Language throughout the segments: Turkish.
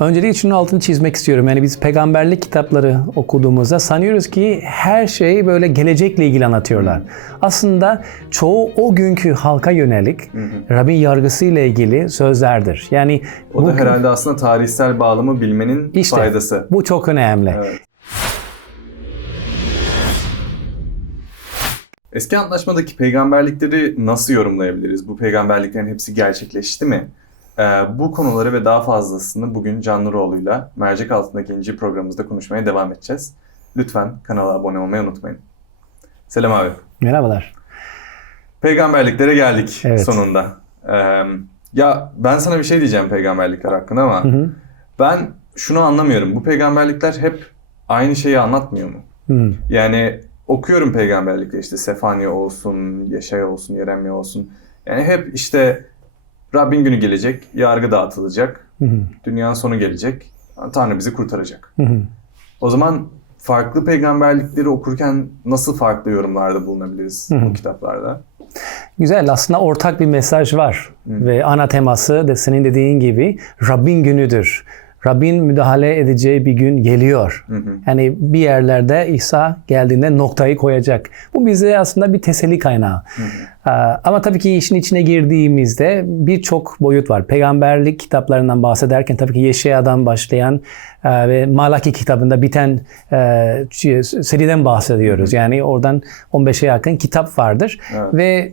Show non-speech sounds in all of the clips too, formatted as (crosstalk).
Öncelikle şunun altını çizmek istiyorum. Yani biz peygamberlik kitapları okuduğumuzda sanıyoruz ki her şey böyle gelecekle ilgili anlatıyorlar. Aslında çoğu o günkü halka yönelik Rabbin yargısıyla ilgili sözlerdir. Yani O bu da herhalde aslında tarihsel bağlamı bilmenin işte faydası. bu çok önemli. Evet. Eski antlaşmadaki peygamberlikleri nasıl yorumlayabiliriz? Bu peygamberliklerin hepsi gerçekleşti mi? Ee, bu konuları ve daha fazlasını bugün Can Nuroğlu'yla Mercek Altındaki İnci programımızda konuşmaya devam edeceğiz. Lütfen kanala abone olmayı unutmayın. Selam abi. Merhabalar. Peygamberliklere geldik Evet. sonunda. Ee, ya ben sana bir şey diyeceğim peygamberlikler hakkında ama Hı hı. ben şunu anlamıyorum. Bu peygamberlikler hep aynı şeyi anlatmıyor mu? Hı. Yani okuyorum peygamberlikte işte Sefanya olsun, Yeşaya olsun, Yeremye olsun. Yani hep işte Rabbin günü gelecek, yargı dağıtılacak, Hı hı. dünyanın sonu gelecek, Tanrı bizi kurtaracak. Hı hı. O zaman farklı peygamberlikleri okurken nasıl farklı yorumlarda bulunabiliriz Hı hı. bu kitaplarda? Güzel aslında ortak bir mesaj var ve ana teması da senin dediğin gibi Rabbin günüdür. Rabbin müdahale edeceği bir gün geliyor. Hı hı. Yani bir yerlerde İsa geldiğinde noktayı koyacak. Bu bize aslında bir teselli kaynağı. Ee, Ama tabii ki işin içine girdiğimizde birçok boyut var. Peygamberlik kitaplarından bahsederken tabii ki Yeşaya'dan başlayan e, ve Malaki kitabında biten e, seriden bahsediyoruz. Yani oradan 15'e yakın kitap vardır. Evet. Ve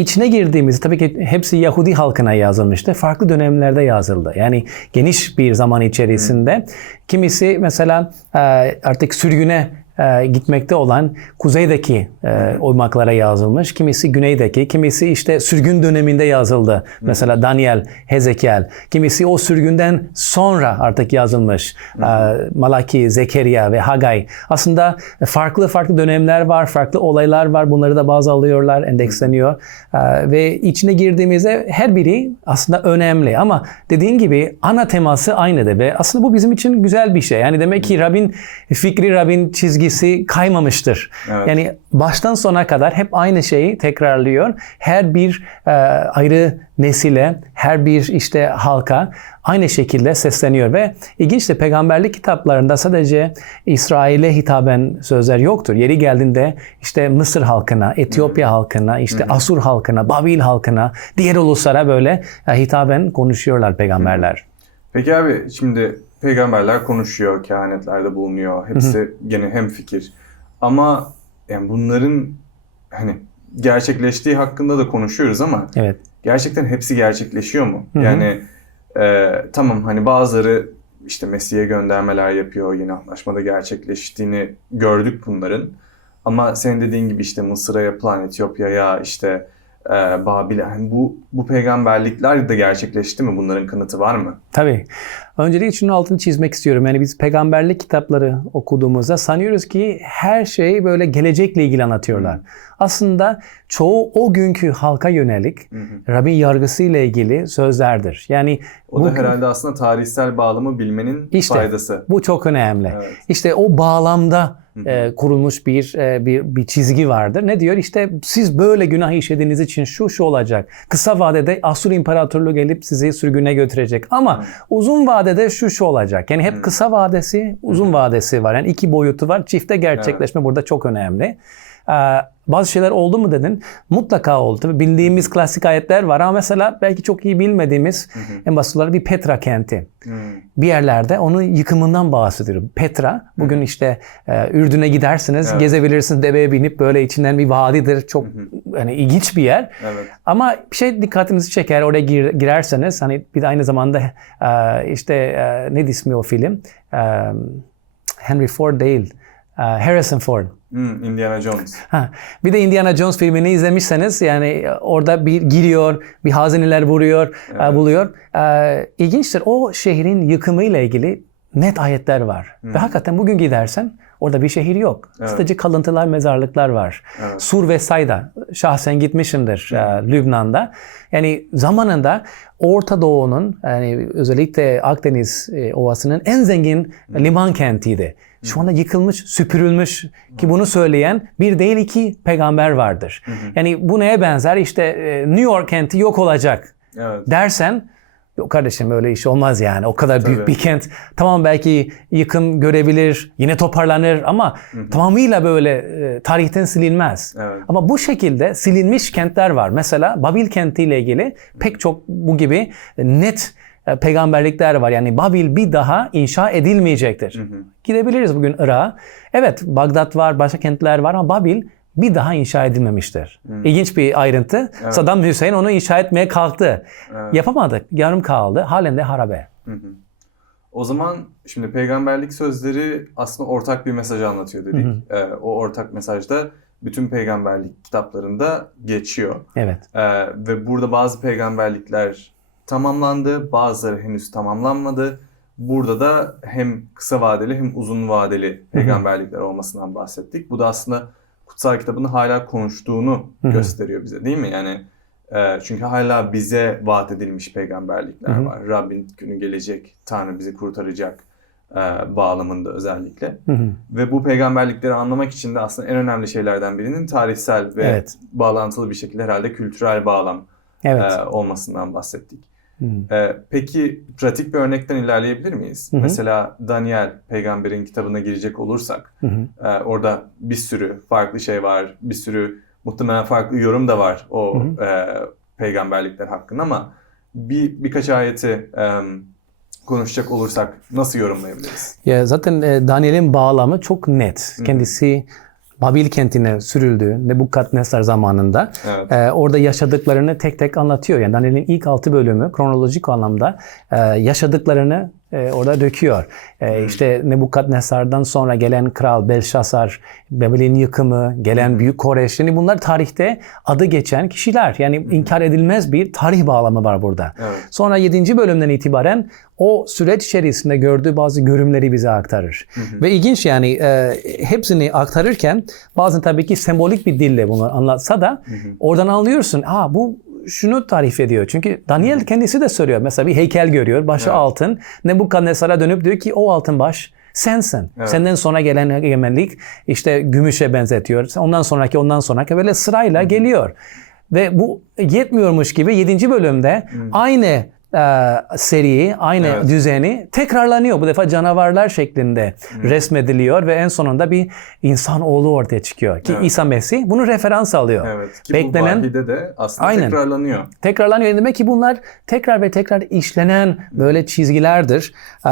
içine girdiğimizde tabii ki hepsi Yahudi halkına yazılmıştı. Farklı dönemlerde yazıldı. Yani geniş bir zaman içerisinde. Kimisi mesela artık sürgüne e, gitmekte olan kuzeydeki e, oymaklara yazılmış. Kimisi güneydeki, kimisi işte sürgün döneminde yazıldı. Mesela Daniel, Hezekiel. Kimisi o sürgünden sonra artık yazılmış. E, Malaki, Zekeriya ve Hagay. Aslında farklı farklı dönemler var, farklı olaylar var. Bunları da baz alıyorlar, endeksleniyor. E, ve içine girdiğimizde her biri aslında önemli. Ama dediğin gibi ana teması aynıdır ve aslında bu bizim için güzel bir şey. Yani demek ki Rabbin fikri, Rabbin çizgisi kaymamıştır. Evet. Yani baştan sona kadar hep aynı şeyi tekrarlıyor. Her bir e, ayrı nesile, her bir işte halka aynı şekilde sesleniyor ve ilginç de peygamberlik kitaplarında sadece İsrail'e hitaben sözler yoktur. Yeri geldiğinde işte Mısır halkına, Etiyopya halkına, işte Asur halkına, Babil halkına, diğer uluslara böyle e, hitaben konuşuyorlar peygamberler. Peki abi şimdi peygamberler konuşuyor, kehanetlerde bulunuyor. Hepsi gene hem fikir. Ama yani bunların hani gerçekleştiği hakkında da konuşuyoruz ama Evet. gerçekten hepsi gerçekleşiyor mu? Yani e, tamam hani bazıları işte Mesih'e göndermeler yapıyor. Yeni antlaşmada gerçekleştiğini gördük bunların. Ama senin dediğin gibi işte Mısır'a yapılan, Etiyopya'ya işte e, Babil'e hani bu bu peygamberlikler de gerçekleşti mi? Bunların kanıtı var mı? Tabii. Öncelikle şunun altını çizmek istiyorum. Yani biz peygamberlik kitapları okuduğumuzda sanıyoruz ki her şey böyle gelecekle ilgili anlatıyorlar. Aslında çoğu o günkü halka yönelik Rabbin yargısıyla ilgili sözlerdir. Yani O da bu- herhalde aslında tarihsel bağlamı bilmenin İşte. faydası. bu çok önemli. Evet. İşte o bağlamda e, kurulmuş bir, e, bir bir çizgi vardır. Ne diyor? İşte siz böyle günah işlediğiniz için şu şu olacak. Kısa vadede Asur İmparatorluğu gelip sizi sürgüne götürecek. Ama uzun vadede şu şu olacak. Yani hep kısa vadesi, uzun vadesi var. Yani iki boyutu var. Çifte gerçekleşme burada çok önemli. Ee, bazı şeyler oldu mu dedin? Mutlaka oldu. Tabii bildiğimiz klasik ayetler var ama mesela belki çok iyi bilmediğimiz en basit olarak bir Petra kenti Hmm. bir yerlerde onun yıkımından bahsediyor. Petra bugün işte e, Ürdün'e gidersiniz, Evet. gezebilirsiniz deveye binip böyle içinden bir vadidir. Çok yani ilginç bir yer. Evet. Ama bir şey dikkatinizi çeker oraya gir- girerseniz hani bir de aynı zamanda e, işte e, ne ismi o film? E, Henry Ford değil. e, Harrison Ford. Hmm, Indiana Jones. Ha, bir de Indiana Jones filmini izlemişseniz yani orada bir giriyor, bir hazineler vuruyor, e, buluyor. E, ilginçtir. O şehrin yıkımıyla ilgili net ayetler var. Ve hakikaten bugün gidersen orada bir şehir yok. Sadece kalıntılar, mezarlıklar var. Evet. Sur ve Sayda. Şahsen gitmişimdir e, Lübnan'da. Yani zamanında Orta Doğu'nun yani özellikle Akdeniz e, Ovası'nın en zengin liman kentiydi. Şu anda yıkılmış, süpürülmüş ki bunu söyleyen bir değil iki peygamber vardır. Yani bu neye benzer? İşte e, New York kenti yok olacak Evet. dersen Yok kardeşim öyle iş olmaz yani. O kadar büyük Tabii. bir kent. Tamam belki yıkım görebilir, yine toparlanır ama tamamıyla böyle e, tarihten silinmez. Evet. Ama bu şekilde silinmiş kentler var. Mesela Babil kentiyle ilgili pek çok bu gibi net peygamberlikler var. Yani Babil bir daha inşa edilmeyecektir. Gidebiliriz bugün Irak'a. Evet Bagdat var, başka kentler var ama Babil bir daha inşa edilmemiştir. İlginç bir ayrıntı. Saddam Hüseyin onu inşa etmeye kalktı. Yapamadık. Yarım kaldı. Halen de harabe. O zaman şimdi peygamberlik sözleri aslında ortak bir mesaj anlatıyor dedik. Ee, o ortak mesajda bütün peygamberlik kitaplarında geçiyor. Evet. Ee, ve burada bazı peygamberlikler tamamlandı, bazıları henüz tamamlanmadı. Burada da hem kısa vadeli hem uzun vadeli peygamberlikler olmasından bahsettik. Bu da aslında kutsal kitabın hala konuştuğunu gösteriyor bize değil mi? Yani e, çünkü hala bize vaat edilmiş peygamberlikler var. Rabbin günü gelecek, Tanrı bizi kurtaracak e, bağlamında özellikle. Hı hı. Ve bu peygamberlikleri anlamak için de aslında en önemli şeylerden birinin tarihsel ve Evet. bağlantılı bir şekilde herhalde kültürel bağlam Evet. e, olmasından bahsettik. Hı. E, peki pratik bir örnekten ilerleyebilir miyiz? Hı hı. Mesela Daniel peygamberin kitabına girecek olursak Hı hı. e, orada bir sürü farklı şey var, bir sürü muhtemelen farklı yorum da var o e, peygamberlikler hakkında ama bir birkaç ayeti e, konuşacak olursak nasıl yorumlayabiliriz? Ya zaten e, Daniel'in bağlamı çok net. Kendisi Babil kentine sürüldü Nebukadnesar zamanında. Evet. E, orada yaşadıklarını tek tek anlatıyor. Yani Daniel'in ilk altı bölümü kronolojik anlamda e, yaşadıklarını e, orada döküyor. E, İşte Nebukadnesar'dan sonra gelen kral Belşasar, Babil'in yıkımı, gelen Büyük Koreş. Yani bunlar tarihte adı geçen kişiler. Yani inkar edilmez bir tarih bağlamı var burada. Evet. Sonra 7. bölümden itibaren o süreç içerisinde gördüğü bazı görümleri bize aktarır. Ve ilginç yani e, hepsini aktarırken bazen tabii ki sembolik bir dille bunu anlatsa da oradan anlıyorsun. Aa bu şunu tarif ediyor. Çünkü Daniel kendisi de söylüyor. Mesela bir heykel görüyor. Başı altın. Nebukadnesar'a dönüp diyor ki o altın baş sensin. Senden sonra gelen egemenlik işte gümüşe benzetiyor. Ondan sonraki ondan sonraki böyle sırayla geliyor. Ve bu yetmiyormuş gibi 7. bölümde aynı e, seriyi, aynı Evet. düzeni tekrarlanıyor. Bu defa canavarlar şeklinde resmediliyor ve en sonunda bir insan oğlu ortaya çıkıyor. Ki Evet. İsa Mesih bunu referans alıyor. Evet. Ki Beklenen bu vahide de aslında Aynen. tekrarlanıyor. tekrarlanıyor. Demek ki bunlar tekrar ve tekrar işlenen böyle çizgilerdir. Ee,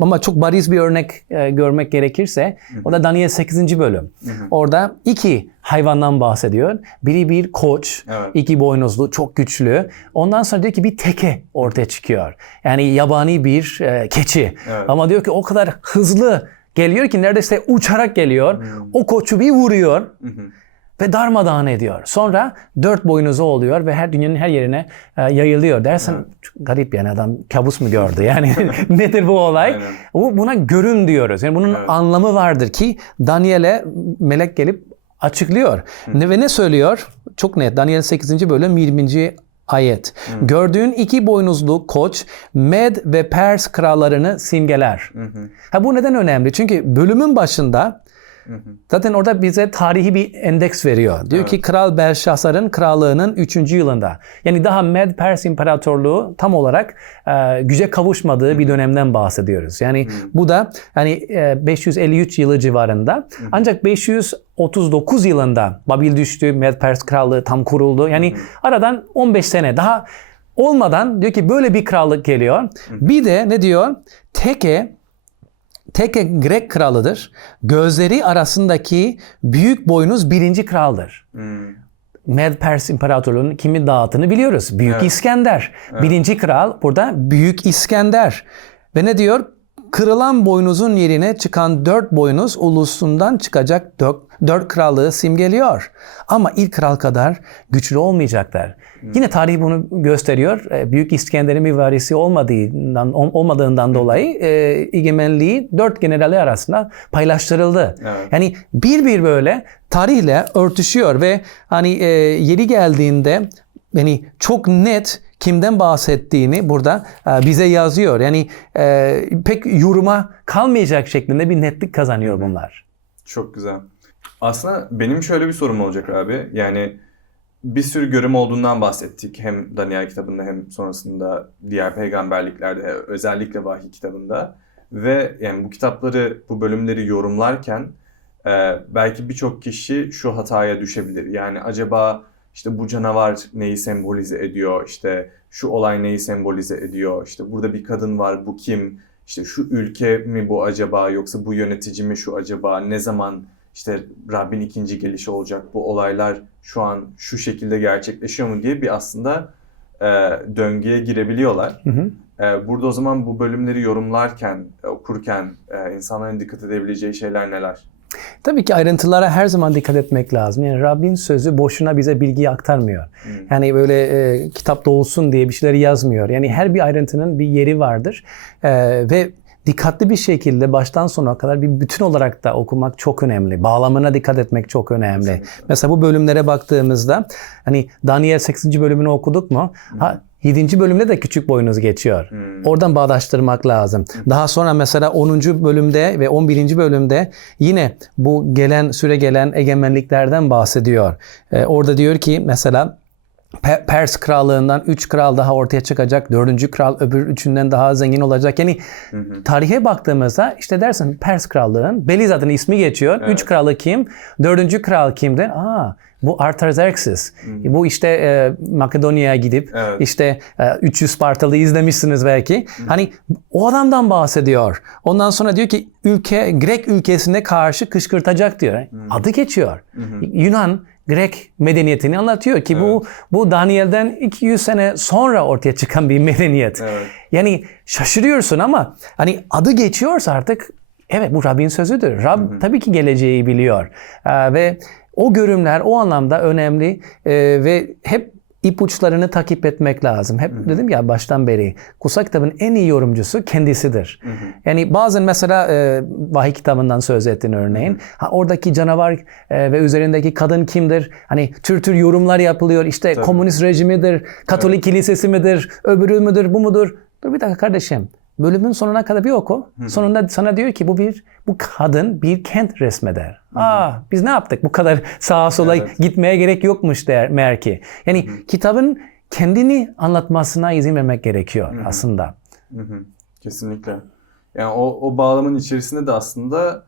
ama çok bariz bir örnek e, görmek gerekirse o da Daniel 8. bölüm. Orada iki hayvandan bahsediyor. Biri bir koç, Evet. iki boynuzlu, çok güçlü. Ondan sonra diyor ki bir teke ortaya çıkıyor. Yani yabani bir e, keçi. Evet. Ama diyor ki o kadar hızlı geliyor ki neredeyse uçarak geliyor. O koçu bir vuruyor ve darmadağın ediyor. Sonra dört boynuzu oluyor ve her dünyanın her yerine e, yayılıyor. Dersen çok garip yani adam kabus mu gördü? Yani (laughs) nedir bu olay? Aynen. Bu buna görüm diyoruz. Yani bunun Evet. anlamı vardır ki Daniel'e melek gelip açıklıyor. Ne ve ne söylüyor? Çok net. Daniel 8. bölüm 20. ayet. Gördüğün iki boynuzlu koç Med ve Pers krallarını simgeler. Ha bu neden önemli? Çünkü bölümün başında Zaten orada bize tarihi bir endeks veriyor. Diyor ki Kral Belşasar'ın krallığının 3. yılında. Yani daha Med Pers İmparatorluğu tam olarak e, güce kavuşmadığı bir dönemden bahsediyoruz. Yani bu da hani e, 553 yılı civarında. Ancak 539 yılında Babil düştü, Med Pers krallığı tam kuruldu. Yani aradan 15 sene daha olmadan diyor ki böyle bir krallık geliyor. Bir de ne diyor? Teke Teke Grek kralıdır. Gözleri arasındaki büyük boynuz birinci kraldır. Hmm. Med Pers İmparatorluğu'nun kimi dağıttığını biliyoruz. Büyük Evet. İskender. Birinci kral burada Büyük İskender. Ve ne diyor? Kırılan boynuzun yerine çıkan dört boynuz ulusundan çıkacak dört, dört krallığı simgeliyor. Ama ilk kral kadar güçlü olmayacaklar. Yine tarih bunu gösteriyor. E, Büyük İskender'in bir varisi olmadığından, ol- olmadığından dolayı e, egemenliği dört generali arasında paylaştırıldı. Evet. Yani bir bir böyle tarihle örtüşüyor ve hani e, yeri geldiğinde yani çok net kimden bahsettiğini burada e, bize yazıyor. Yani e, pek yoruma kalmayacak şeklinde bir netlik kazanıyor bunlar. Çok güzel. Aslında benim şöyle bir sorum olacak abi. Yani bir sürü görüm olduğundan bahsettik. Hem Daniel kitabında hem sonrasında diğer peygamberliklerde özellikle vahiy kitabında. Ve yani bu kitapları, bu bölümleri yorumlarken e, belki birçok kişi şu hataya düşebilir. Yani acaba işte bu canavar neyi sembolize ediyor? İşte şu olay neyi sembolize ediyor? İşte burada bir kadın var, bu kim? İşte şu ülke mi bu acaba yoksa bu yönetici mi şu acaba? Ne zaman işte Rabbin ikinci gelişi olacak? Bu olaylar şu an şu şekilde gerçekleşiyor mu diye bir aslında e, döngüye girebiliyorlar. Hı hı. E, burada o zaman bu bölümleri yorumlarken, e, okurken e, insanların dikkat edebileceği şeyler neler? Tabii ki ayrıntılara her zaman dikkat etmek lazım. Yani Rabbin sözü boşuna bize bilgiyi aktarmıyor. Yani böyle e, kitapta olsun diye bir şeyleri yazmıyor. Yani her bir ayrıntının bir yeri vardır. E, ve dikkatli bir şekilde baştan sona kadar bir bütün olarak da okumak çok önemli. Bağlamına dikkat etmek çok önemli. Mesela bu bölümlere baktığımızda hani Daniel 8. bölümünü okuduk mu? Ha, 7. bölümde de küçük boynuz geçiyor. Oradan bağdaştırmak lazım. Daha sonra mesela 10. bölümde ve 11. bölümde yine bu gelen süre gelen egemenliklerden bahsediyor. Ee, orada diyor ki mesela Pers krallığından 3 kral daha ortaya çıkacak. 4. kral öbür üçünden daha zengin olacak. Yani tarihe baktığımızda işte dersin Pers krallığın Belizad'ın ismi geçiyor. 3 kralı kim? 4. kral kimdi? Aa bu Artaxerxes. Bu işte e, Makedonya'ya gidip Evet. işte e, 300 Spartalı izlemişsiniz belki. Hani o adamdan bahsediyor. Ondan sonra diyor ki ülke Grek ülkesine karşı kışkırtacak diyor. Adı geçiyor. Yunan Grek medeniyetini anlatıyor ki bu bu Daniel'den 200 sene sonra ortaya çıkan bir medeniyet. Evet. Yani şaşırıyorsun ama hani adı geçiyorsa artık evet bu Rabbin sözüdür. Rab tabii ki geleceği biliyor. Ee, ve o görümler o anlamda önemli Ee, ve hep ipuçlarını takip etmek lazım. Hep dedim ya baştan beri kutsal kitabın en iyi yorumcusu kendisidir. Yani bazen mesela e, vahiy kitabından söz ettin örneğin. Ha, oradaki canavar e, ve üzerindeki kadın kimdir? Hani tür tür yorumlar yapılıyor. İşte komünist rejimidir, Katolik kilisesi midir, öbürü müdür, bu mudur? Dur bir dakika kardeşim. Bölümün sonuna kadar bir oku. Sonunda sana diyor ki bu bir bu kadın bir kent resmeder. Aa biz ne yaptık? Bu kadar sağa sola Evet. gitmeye gerek yokmuş der meğer ki. Yani kitabın kendini anlatmasına izin vermek gerekiyor aslında. Hı hı, Kesinlikle. Yani o, o bağlamın içerisinde de aslında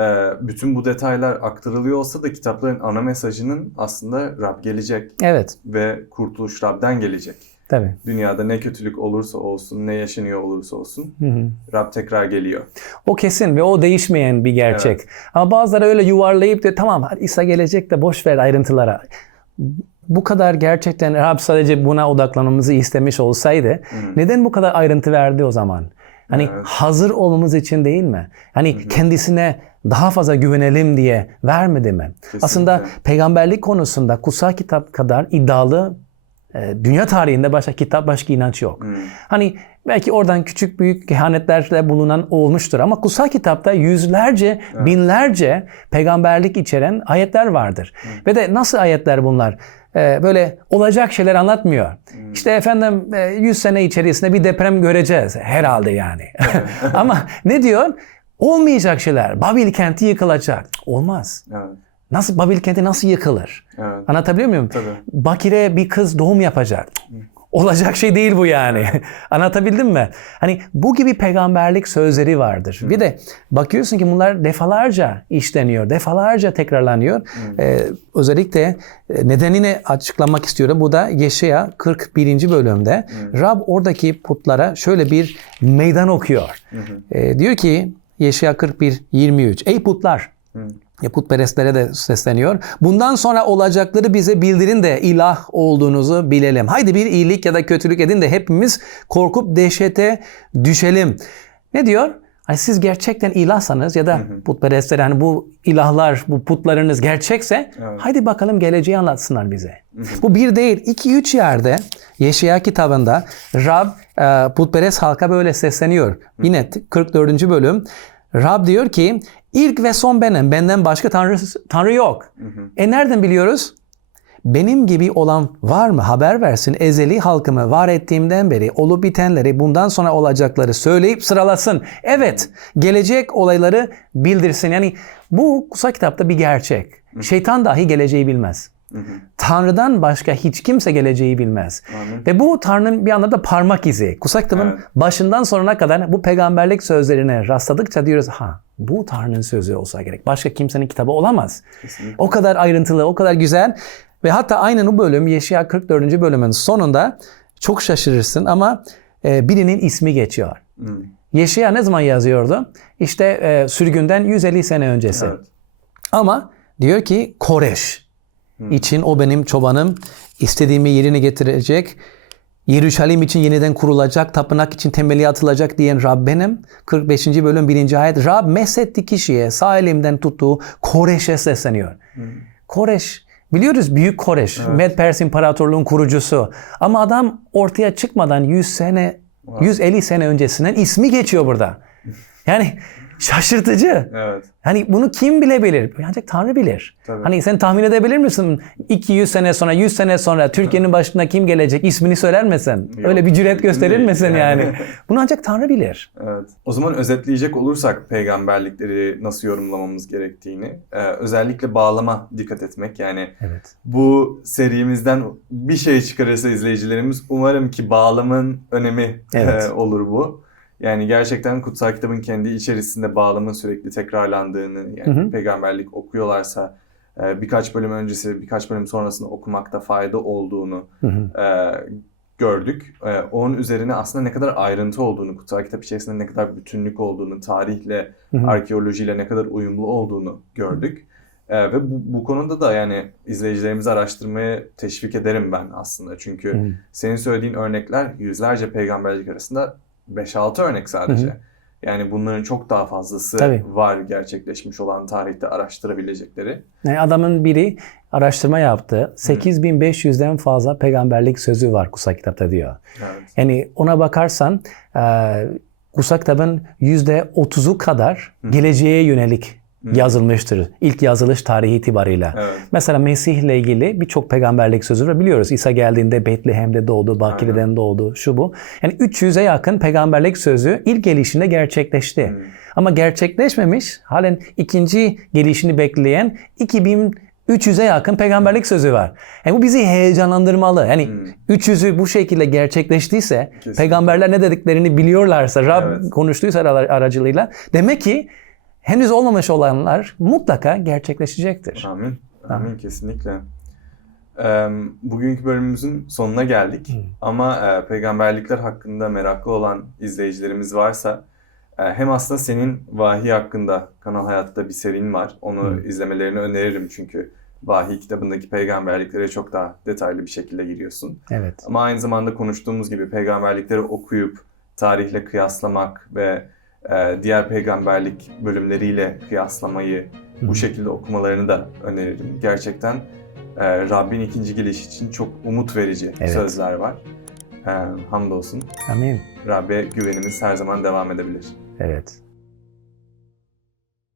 e, bütün bu detaylar aktarılıyor olsa da kitapların ana mesajının aslında Rab gelecek Evet, ve kurtuluş Rab'den gelecek. Tabii. Dünyada ne kötülük olursa olsun, ne yaşanıyor olursa olsun Rab tekrar geliyor. O kesin ve o değişmeyen bir gerçek. Ama bazıları öyle yuvarlayıp de tamam İsa gelecek de boş ver ayrıntılara. Bu kadar gerçekten Rab sadece buna odaklanmamızı istemiş olsaydı neden bu kadar ayrıntı verdi o zaman? Hani Evet. hazır olmamız için değil mi? Hani kendisine daha fazla güvenelim diye vermedi mi? Aslında peygamberlik konusunda kutsal kitap kadar iddialı dünya tarihinde başka kitap, başka inanç yok. Hani belki oradan küçük büyük kehanetlerle bulunan olmuştur ama kutsal kitapta yüzlerce, binlerce peygamberlik içeren ayetler vardır. Ve de nasıl ayetler bunlar? E, böyle olacak şeyler anlatmıyor. İşte efendim e, 100 sene içerisinde bir deprem göreceğiz herhalde yani. (laughs) ama ne diyor? Olmayacak şeyler. Babil kenti yıkılacak. Olmaz. Evet, Nasıl Babil kenti nasıl yıkılır? evet. Anlatabiliyor muyum? Tabii. Bakire bir kız doğum yapacak. Olacak şey değil bu yani. (laughs) Anlatabildim mi? Hani bu gibi peygamberlik sözleri vardır. Bir de bakıyorsun ki bunlar defalarca işleniyor, defalarca tekrarlanıyor. Ee, özellikle e, nedenini açıklamak istiyorum. Bu da Yeşaya 41. bölümde. Rab oradaki putlara şöyle bir meydan okuyor. Ee, diyor ki Yeşaya 41 23. Ey putlar ya putperestlere de sesleniyor. Bundan sonra olacakları bize bildirin de ilah olduğunuzu bilelim. Haydi bir iyilik ya da kötülük edin de hepimiz korkup dehşete düşelim. Ne diyor? Hani siz gerçekten ilahsanız ya da putperestler hani bu ilahlar, bu putlarınız gerçekse Evet. haydi bakalım geleceği anlatsınlar bize. Bu bir değil, iki üç yerde Yeşaya kitabında Rab e, putperest halka böyle sesleniyor. Yine 44. bölüm Rab diyor ki ilk ve son benim. Benden başka tanrı, tanrı yok. E nereden biliyoruz? Benim gibi olan var mı? Haber versin. Ezeli halkımı var ettiğimden beri olup bitenleri bundan sonra olacakları söyleyip sıralasın. Evet, gelecek olayları bildirsin. Yani bu kutsal kitapta bir gerçek. Şeytan dahi geleceği bilmez. Hı hı. Tanrı'dan başka hiç kimse geleceği bilmez. Amin. Ve bu Tanrı'nın bir anlamda parmak izi. Kutsal kitabın Evet. başından sonuna kadar bu peygamberlik sözlerine rastladıkça diyoruz ha bu Tanrı'nın sözü olsa gerek. Başka kimsenin kitabı olamaz. Kesinlikle. O kadar ayrıntılı, o kadar güzel. Ve hatta aynen o bölüm Yeşaya 44. bölümün sonunda çok şaşırırsın ama e, birinin ismi geçiyor. Hı. Yeşaya ne zaman yazıyordu? İşte e, sürgünden 150 sene öncesi. Evet. Ama diyor ki Koreş için o benim çobanım istediğimi yerine getirecek. Yeruşalim için yeniden kurulacak, tapınak için temeli atılacak diyen Rab benim. 45. bölüm 1. ayet. Rab mesetti kişiye sağ elimden tuttuğu Koreş'e sesleniyor. Koreş biliyoruz büyük Koreş. Med Pers İmparatorluğu'nun kurucusu. Ama adam ortaya çıkmadan 100 sene 150 sene öncesinden ismi geçiyor burada. (laughs) Yani şaşırtıcı. Evet. Hani bunu kim bilebilir? Ancak Tanrı bilir. Tabii. Hani sen tahmin edebilir misin? 200 sene sonra, 100 sene sonra Türkiye'nin başına kim gelecek? İsmini söyler misin? Yok, Öyle bir cüret gösterir misin Yani. yani? (laughs) Bunu ancak Tanrı bilir. Evet. O zaman özetleyecek olursak peygamberlikleri nasıl yorumlamamız gerektiğini, e, özellikle bağlama dikkat etmek. Yani Evet. bu serimizden bir şey çıkarırsa izleyicilerimiz umarım ki bağlamın önemi Evet. e, olur bu. Yani gerçekten kutsal kitabın kendi içerisinde bağlamın sürekli tekrarlandığını, yani Hı hı. peygamberlik okuyorlarsa e, birkaç bölüm öncesi, birkaç bölüm sonrasında okumakta fayda olduğunu Hı hı. e, gördük. E, onun üzerine aslında ne kadar ayrıntı olduğunu, kutsal kitap içerisinde ne kadar bütünlük olduğunu, tarihle, Hı hı. arkeolojiyle ne kadar uyumlu olduğunu gördük. E, ve bu, bu konuda da yani izleyicilerimizi araştırmaya teşvik ederim ben aslında. Çünkü Hı hı. senin söylediğin örnekler yüzlerce peygamberlik arasında 5-6 örnek sadece. Hı hı. Yani bunların çok daha fazlası Tabii. var gerçekleşmiş olan tarihte araştırabilecekleri. Yani adamın biri araştırma yaptı. 8500'den fazla peygamberlik sözü var kutsal kitapta diyor. Evet. Yani ona bakarsan e, kutsal kitabın %30'u kadar geleceğe yönelik yazılmıştır. İlk yazılış tarihi itibarıyla. Evet. Mesela Mesih ile ilgili birçok peygamberlik sözü var. Biliyoruz İsa geldiğinde Betlehem'de doğdu, Bakire'den doğdu, şu bu. Yani 300'e yakın peygamberlik sözü ilk gelişinde gerçekleşti. Ama gerçekleşmemiş, halen ikinci gelişini bekleyen 2300'e yakın peygamberlik sözü var. Yani bu bizi heyecanlandırmalı. Yani 300'ü bu şekilde gerçekleştiyse, Kesinlikle. peygamberler ne dediklerini biliyorlarsa, Rab Evet. konuştuysa ara- aracılığıyla demek ki henüz olmamış olanlar mutlaka gerçekleşecektir. Amin. Amin kesinlikle. Ee, bugünkü bölümümüzün sonuna geldik. Ama e, peygamberlikler hakkında meraklı olan izleyicilerimiz varsa e, hem aslında senin vahiy hakkında Kanal Hayat'ta bir serin var. Onu izlemelerini öneririm çünkü vahiy kitabındaki peygamberliklere çok daha detaylı bir şekilde giriyorsun. Evet. Ama aynı zamanda konuştuğumuz gibi peygamberlikleri okuyup tarihle kıyaslamak ve e, diğer peygamberlik bölümleriyle kıyaslamayı bu şekilde okumalarını da öneririm. Gerçekten e, Rabbin ikinci geliş için çok umut verici Evet. sözler var. E, hamdolsun. Amin. Rabbe güvenimiz her zaman devam edebilir. Evet.